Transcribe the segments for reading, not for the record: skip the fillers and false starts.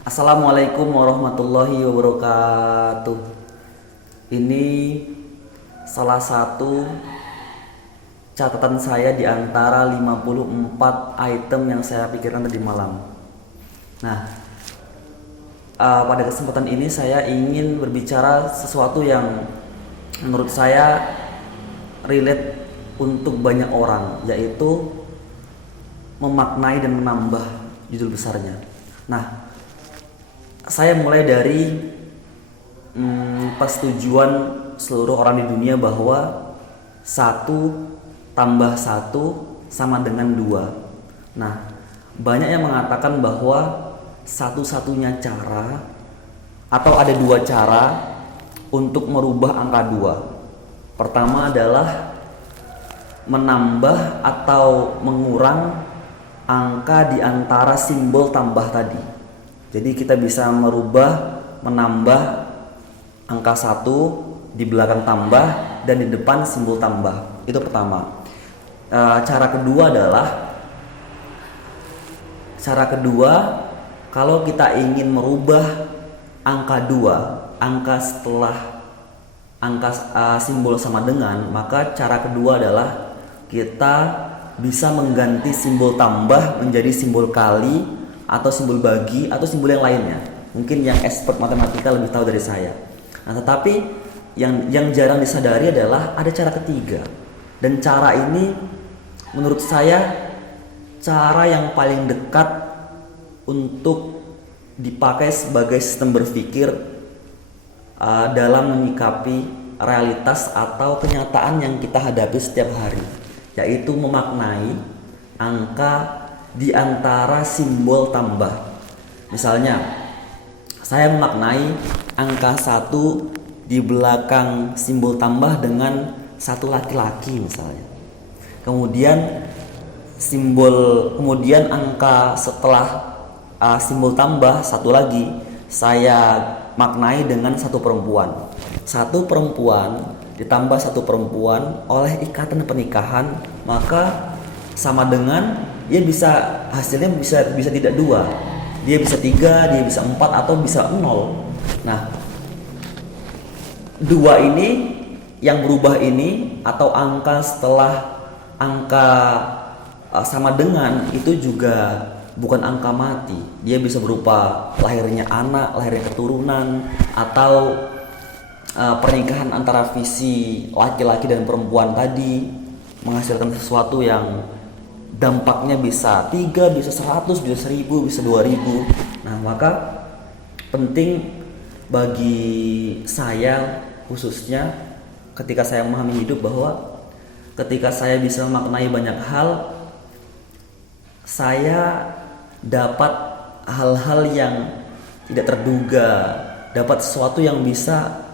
Assalamualaikum warahmatullahi wabarakatuh. Ini salah satu catatan saya di antara 54 item yang saya pikirkan tadi malam. Nah, pada kesempatan ini saya ingin berbicara sesuatu yang menurut saya relate untuk banyak orang, yaitu memaknai dan menambah judul besarnya. Nah, saya mulai dari persetujuan seluruh orang di dunia bahwa 1 tambah 1 sama dengan 2. Nah, banyak yang mengatakan bahwa satu-satunya cara atau ada 2 cara untuk merubah angka 2. Pertama adalah menambah atau mengurang angka di antara simbol tambah tadi. Jadi kita bisa menambah angka 1 di belakang tambah dan di depan simbol tambah. Itu pertama. Cara kedua, kalau kita ingin merubah angka 2, angka setelah angka simbol sama dengan, maka cara kedua adalah kita bisa mengganti simbol tambah menjadi simbol kali atau simbol bagi atau simbol yang lainnya. Mungkin yang expert matematika lebih tahu dari saya. Nah, tetapi yang jarang disadari adalah ada cara ketiga. Dan cara ini menurut saya cara yang paling dekat untuk dipakai sebagai sistem berpikir dalam menyikapi realitas atau kenyataan yang kita hadapi setiap hari, yaitu memaknai angka di antara simbol tambah. Misalnya, saya memaknai angka 1 di belakang simbol tambah dengan 1 laki-laki misalnya. Kemudian angka setelah simbol tambah 1 lagi saya maknai dengan 1 perempuan. 1 perempuan ditambah 1 perempuan oleh ikatan pernikahan, maka sama dengan hasilnya bisa tidak 2, dia bisa 3, dia bisa 4 atau bisa 0. Nah, 2 ini yang berubah ini atau angka setelah angka sama dengan itu juga bukan angka mati. Dia bisa berupa lahirnya anak, lahirnya keturunan, atau pernikahan antara visi laki-laki dan perempuan tadi menghasilkan sesuatu yang dampaknya bisa 3, bisa 100, bisa 1000, bisa 2000. Nah, maka penting bagi saya khususnya ketika saya memahami hidup bahwa ketika saya bisa memaknai banyak hal, saya dapat hal-hal yang tidak terduga, dapat sesuatu yang bisa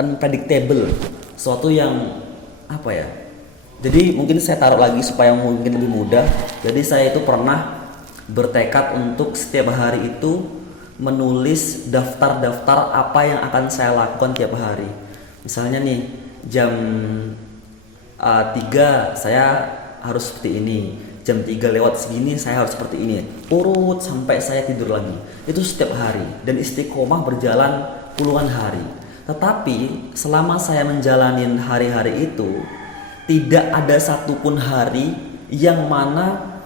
unpredictable, sesuatu yang jadi mungkin saya taruh lagi supaya mungkin lebih mudah. Jadi saya itu pernah bertekad untuk setiap hari itu menulis daftar-daftar apa yang akan saya lakukan tiap hari. Misalnya nih, jam 3 saya harus seperti ini, jam 3 lewat segini saya harus seperti ini, urut sampai saya tidur lagi. Itu setiap hari dan istiqomah berjalan puluhan hari. Tetapi selama saya menjalanin hari-hari itu, tidak ada satupun hari yang mana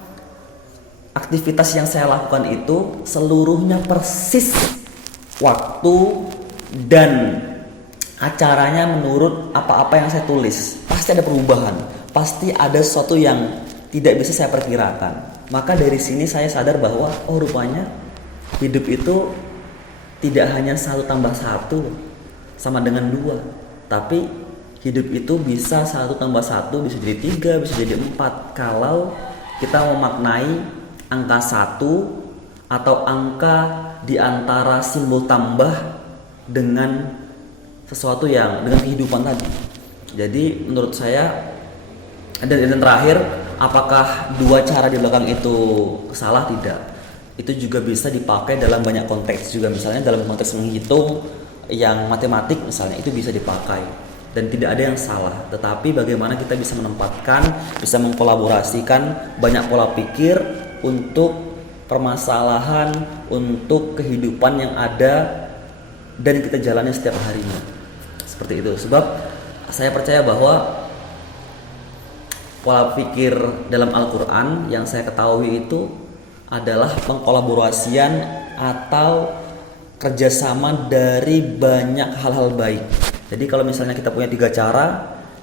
aktivitas yang saya lakukan itu seluruhnya persis waktu dan acaranya menurut apa-apa yang saya tulis. Pasti ada perubahan, pasti ada sesuatu yang tidak bisa saya perkirakan. Maka dari sini saya sadar bahwa rupanya hidup itu tidak hanya 1 tambah 1 sama dengan 2, tapi hidup itu bisa 1 tambah 1 bisa jadi 3, bisa jadi 4 kalau kita memaknai angka 1 atau angka di antara simbol tambah dengan sesuatu yang dengan kehidupan tadi. Jadi menurut saya, dan terakhir, apakah 2 cara di belakang itu salah? Tidak. Itu juga bisa dipakai dalam banyak konteks juga. Misalnya dalam konteks menghitung yang matematik misalnya, itu bisa dipakai dan tidak ada yang salah. Tetapi bagaimana kita bisa menempatkan, bisa mengkolaborasikan banyak pola pikir untuk permasalahan untuk kehidupan yang ada dan kita jalani setiap harinya. Seperti itu. Sebab saya percaya bahwa pola pikir dalam Al-Quran yang saya ketahui itu adalah pengkolaborasian atau kerjasama dari banyak hal-hal baik. Jadi kalau misalnya kita punya 3 cara,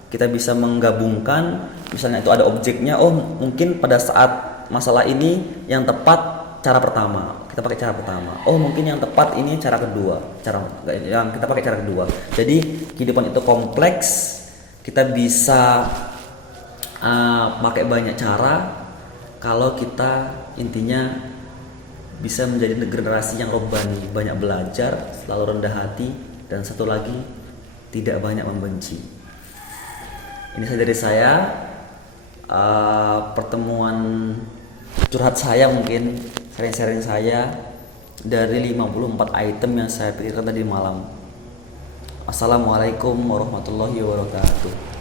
kita bisa menggabungkan. Misalnya itu ada objeknya, oh mungkin pada saat masalah ini yang tepat cara pertama, kita pakai cara pertama. Oh mungkin yang tepat ini cara kedua, yang kita pakai cara kedua. Jadi kehidupan itu kompleks, kita bisa pakai banyak cara kalau kita intinya bisa menjadi generasi yang robbani, banyak belajar, selalu rendah hati, dan satu lagi tidak banyak membenci. Ini saja dari saya, pertemuan curhat saya, mungkin sharing-sharing saya dari 54 item yang saya pikirkan tadi malam. Assalamualaikum warahmatullahi wabarakatuh.